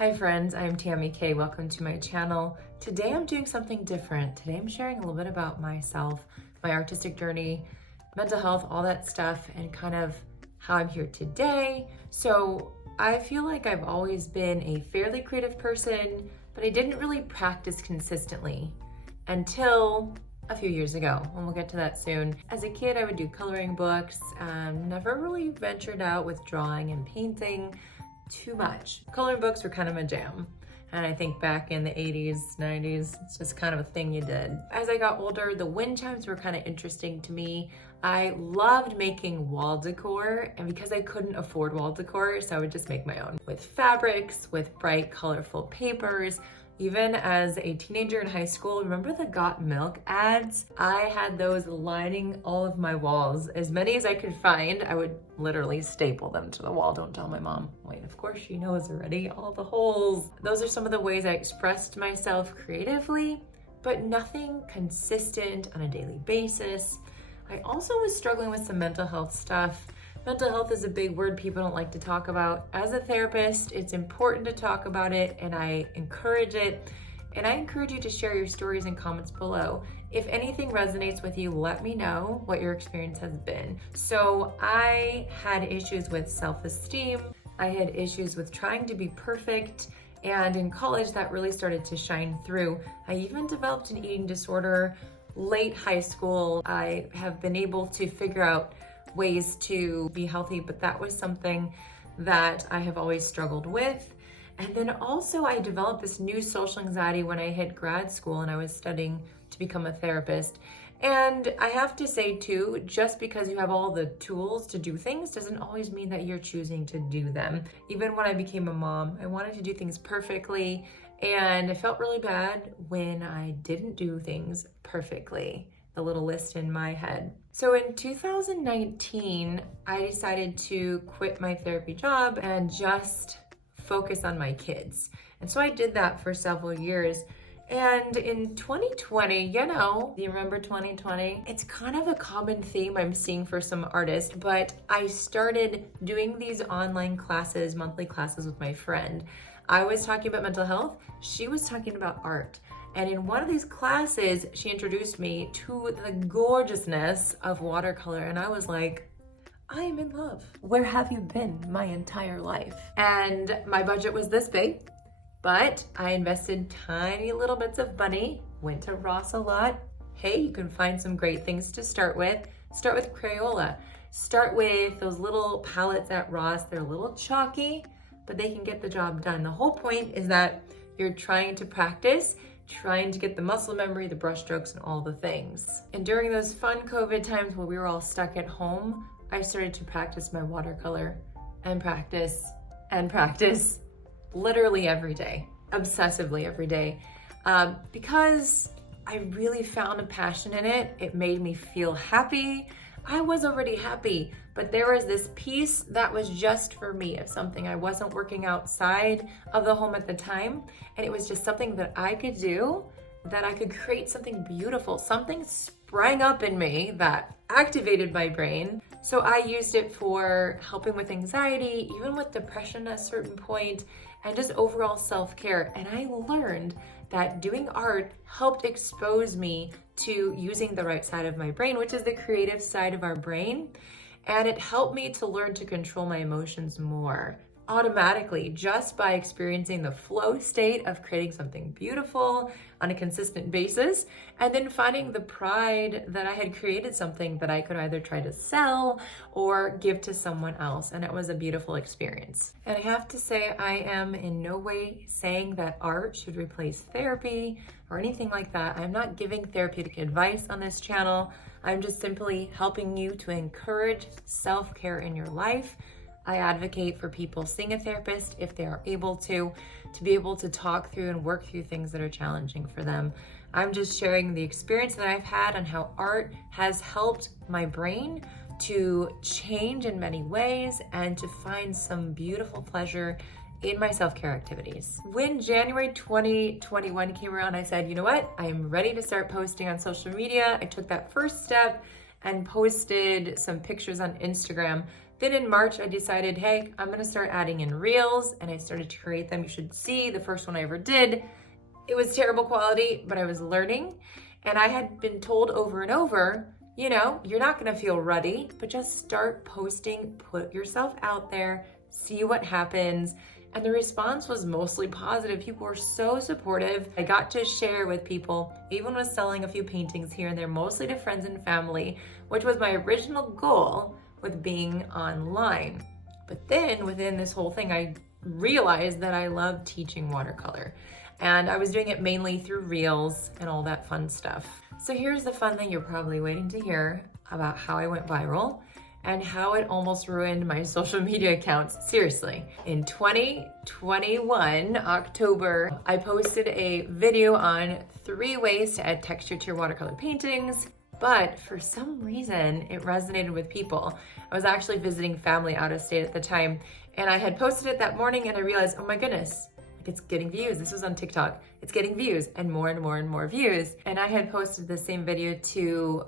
Hi friends, I'm Tammy K. Welcome to my channel. Today I'm doing something different. Today I'm sharing a little bit about myself, my artistic journey, mental health, all that stuff, and kind of how I'm here today. So I feel like I've always been a fairly creative person, but I didn't really practice consistently until a few years ago, and we'll get to that soon. As a kid, I would do coloring books, never really ventured out with drawing and painting too much. Coloring books were kind of my jam. And I think back in the 80s, 90s, it's just kind of a thing you did. As I got older, the wind chimes were kind of interesting to me. I loved making wall decor, and because I couldn't afford wall decor, so I would just make my own with fabrics, with bright, colorful papers. Even as a teenager in high school, remember the Got Milk ads? I had those lining all of my walls. As many as I could find, I would literally staple them to the wall. Don't tell my mom. Wait, of course she knows already, all the holes. Those are some of the ways I expressed myself creatively, but nothing consistent on a daily basis. I also was struggling with some mental health stuff. Mental health is a big word people don't like to talk about. As a therapist, it's important to talk about it, and I encourage it. And I encourage you to share your stories in comments below. If anything resonates with you, let me know what your experience has been. So I had issues with self-esteem. I had issues with trying to be perfect. And in college, that really started to shine through. I even developed an eating disorder late high school. I have been able to figure out ways to be healthy, but that was something that I have always struggled with. And then also I developed this new social anxiety when I hit grad school and I was studying to become a therapist. And I have to say too, just because you have all the tools to do things doesn't always mean that you're choosing to do them. Even when I became a mom, I wanted to do things perfectly, and I felt really bad when I didn't do things perfectly. The little list in my head. So in 2019, I decided to quit my therapy job and just focus on my kids. And so I did that for several years. And in 2020, you remember 2020? It's kind of a common theme I'm seeing for some artists, but I started doing these online classes, monthly classes with my friend. I was talking about mental health, she was talking about art. And in one of these classes, she introduced me to the gorgeousness of watercolor. And I was like, I am in love. Where have you been my entire life? And my budget was this big, but I invested tiny little bits of money, went to Ross a lot. Hey, you can find some great things to start with. Start with Crayola. Start with those little palettes at Ross. They're a little chalky, but they can get the job done. The whole point is that you're trying to practice, trying to get the muscle memory, the brush strokes, and all the things. And during those fun COVID times where we were all stuck at home, I started to practice my watercolor and practice literally every day, obsessively every day. Because I really found a passion in it. It made me feel happy. I was already happy, but there was this piece that was just for me of something. I wasn't working outside of the home at the time, and it was just something that I could do, that I could create something beautiful. Something sprang up in me that activated my brain. So I used it for helping with anxiety, even with depression at a certain point, and just overall self-care. And I learned that doing art helped expose me to using the right side of my brain, which is the creative side of our brain. And it helped me to learn to control my emotions more automatically, just by experiencing the flow state of creating something beautiful on a consistent basis, and then finding the pride that I had created something that I could either try to sell or give to someone else. And it was a beautiful experience. And I have to say, I am in no way saying that art should replace therapy or anything like that. I'm not giving therapeutic advice on this channel. I'm just simply helping you to encourage self-care in your life. I advocate for people seeing a therapist if they are able to be able to talk through and work through things that are challenging for them. I'm just sharing the experience that I've had on how art has helped my brain to change in many ways and to find some beautiful pleasure in my self-care activities. When January 2021 came around, I said, you know what? I am ready to start posting on social media. I took that first step and posted some pictures on Instagram Then in March, I decided, hey, I'm gonna start adding in reels, and I started to create them. You should see the first one I ever did. It was terrible quality, but I was learning. And I had been told over and over, you know, you're not gonna feel ready, but just start posting, put yourself out there, see what happens. And the response was mostly positive. People were so supportive. I got to share with people, even was selling a few paintings here and there, mostly to friends and family, which was my original goal with being online. But then within this whole thing, I realized that I love teaching watercolor. And I was doing it mainly through reels and all that fun stuff. So here's the fun thing you're probably waiting to hear about how I went viral and how it almost ruined my social media accounts. Seriously. In 2021, October, I posted a video on 3 ways to add texture to your watercolor paintings, but for some reason, it resonated with people. I was actually visiting family out of state at the time, and I had posted it that morning, and I realized, oh my goodness, it's getting views. This was on TikTok. It's getting views and more and more and more views. And I had posted the same video to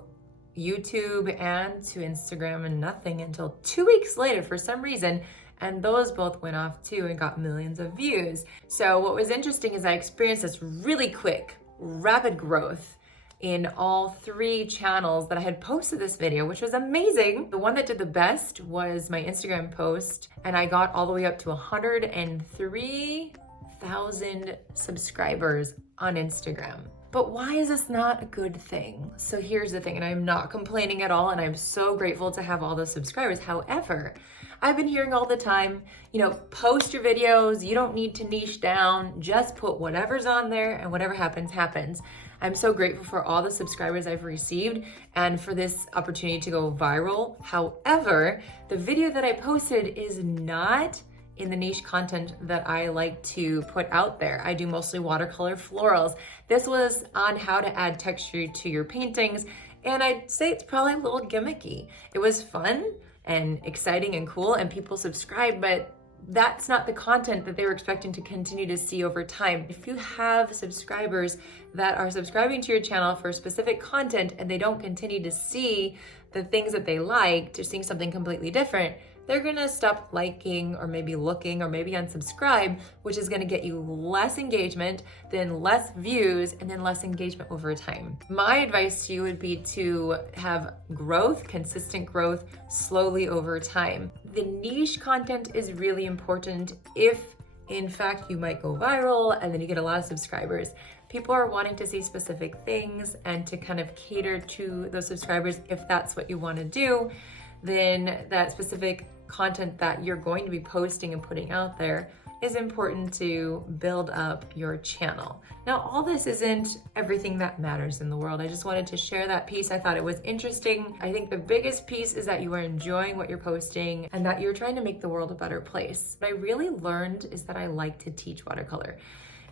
YouTube and to Instagram and nothing until 2 weeks later for some reason. And those both went off too and got millions of views. So what was interesting is I experienced this really quick, rapid growth in all 3 channels that I had posted this video, which was amazing. The one that did the best was my Instagram post, and I got all the way up to 103,000 subscribers on Instagram. But why is this not a good thing? So here's the thing, and I'm not complaining at all, and I'm so grateful to have all those subscribers. However, I've been hearing all the time, you know, post your videos, you don't need to niche down, just put whatever's on there and whatever happens, happens. I'm so grateful for all the subscribers I've received and for this opportunity to go viral. However, the video that I posted is not in the niche content that I like to put out there. I do mostly watercolor florals. This was on how to add texture to your paintings, and I'd say it's probably a little gimmicky. It was fun and exciting and cool, and people subscribed, but that's not the content that they were expecting to continue to see over time. If you have subscribers that are subscribing to your channel for specific content and they don't continue to see the things that they like, to seeing something completely different, they're gonna stop liking or maybe looking or maybe unsubscribe, which is gonna get you less engagement, then less views, and then less engagement over time. My advice to you would be to have growth, consistent growth, slowly over time. The niche content is really important if, in fact, you might go viral and then you get a lot of subscribers. People are wanting to see specific things, and to kind of cater to those subscribers, if that's what you wanna do, then that specific content that you're going to be posting and putting out there is important to build up your channel. Now, all this isn't everything that matters in the world. I just wanted to share that piece. I thought it was interesting. I think the biggest piece is that you are enjoying what you're posting and that you're trying to make the world a better place. What I really learned is that I like to teach watercolor,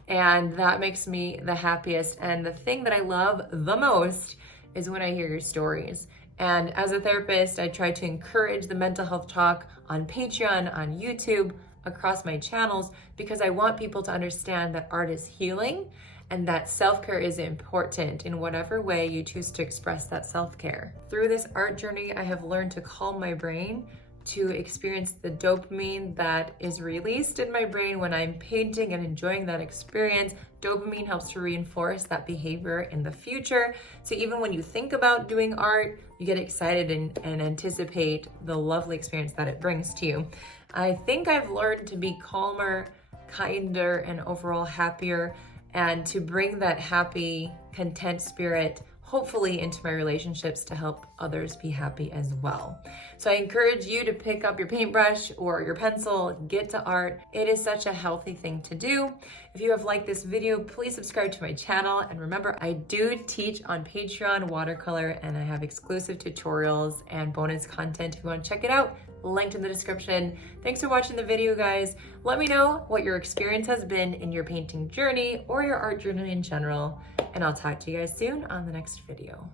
and that makes me the happiest. And the thing that I love the most is when I hear your stories. And as a therapist, I try to encourage the mental health talk on Patreon, on YouTube, across my channels, because I want people to understand that art is healing and that self-care is important in whatever way you choose to express that self-care. Through this art journey, I have learned to calm my brain, to experience the dopamine that is released in my brain when I'm painting and enjoying that experience. Dopamine helps to reinforce that behavior in the future. So even when you think about doing art, you get excited and anticipate the lovely experience that it brings to you. I think I've learned to be calmer, kinder, and overall happier, and to bring that happy, content spirit hopefully into my relationships to help others be happy as well. So I encourage you to pick up your paintbrush or your pencil, get to art. It is such a healthy thing to do. If you have liked this video, please subscribe to my channel. And remember, I do teach on Patreon watercolor, and I have exclusive tutorials and bonus content. If you want to check it out, linked in the description. Thanks for watching the video, guys. Let me know what your experience has been in your painting journey or your art journey in general, and I'll talk to you guys soon on the next video.